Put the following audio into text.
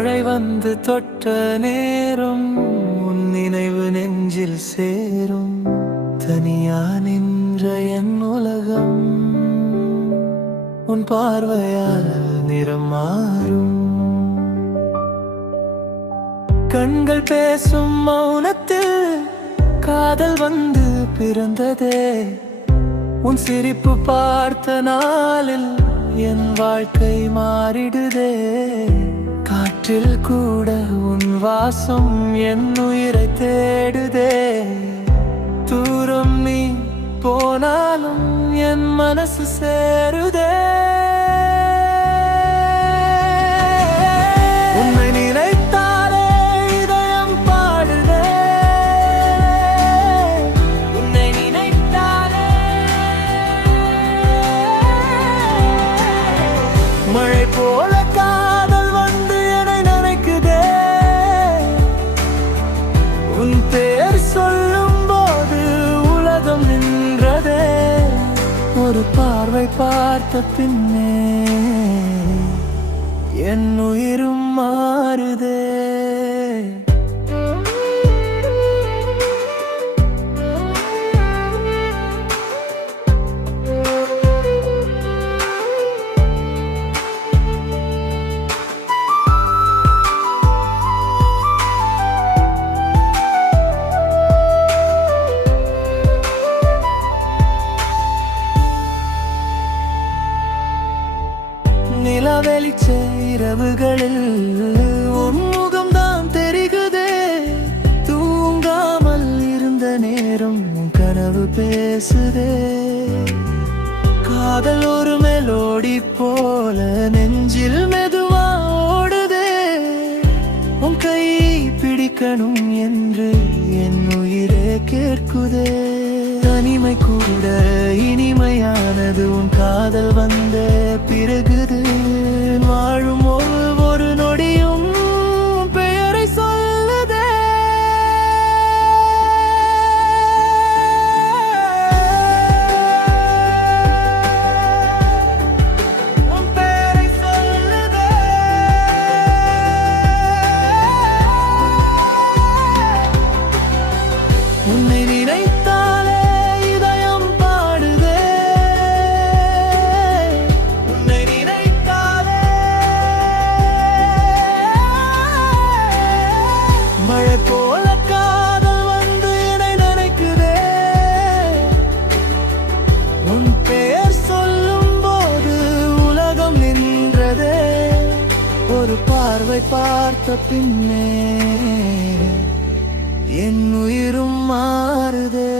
மழை வந்து தொட்ட நேரம் உன் நினைவு நெஞ்சில் சேரும். தனியா நின்ற என் உலகம் உன் பார்வையால் நிறம் மாறும். கண்கள் பேசும் மௌனத்தில் காதல் வந்து பிறந்ததே. உன் சிரிப்பு பார்த்த நாளில் என் வாழ்க்கை மாறிடுதே. காற்றில் கூட உன் வாசம் என் உயிரை தேடுதே. தூரம் நீ போனாலும் என் மனசு சேருதே. உன்னை நினைத்தாலே இதயம் பாடுதே. உன்னை நினைத்தாலே மழை போல காதல் வந்து என்னை நனைக்குதே. உன் பெயர் சொல்லும் போது உலகம் நின்றதே. ஒரு பார்வை பார்த்த பின்னே என் உயிரும் மாறுதே. நிலவெளிச்ச இரவுகளில் உன் முகம்தான் தெரிகுதே. தூங்காமல் இருந்த நேரம் உன் கனவு பேசுதே. காதல் ஒரு மெலோடி போல நெஞ்சில் மெதுவா ஓடுதே. உன் கை பிடிக்கணும் என்று என் உயிரே கேட்குதே. தனிமை கூட இனிமையானது உன் காதல் வந்த பிறகுது. வாழும் ஒவ்வொரு நொடியும் பெயரை சொல்லுதே. உன் பெயரை சொல்லுதே. உன்னை நினைத்தாலே இதயம் பாடுதே. உன்னை நினைத்தாலே மழை போல காதல் வந்து என்னை நனைக்குதே. உன் பெயர் சொல்லும் போது உலகம் நின்றதே. ஒரு பார்வை பார்த்த பின்னே என் உயிரும் மாறுதே.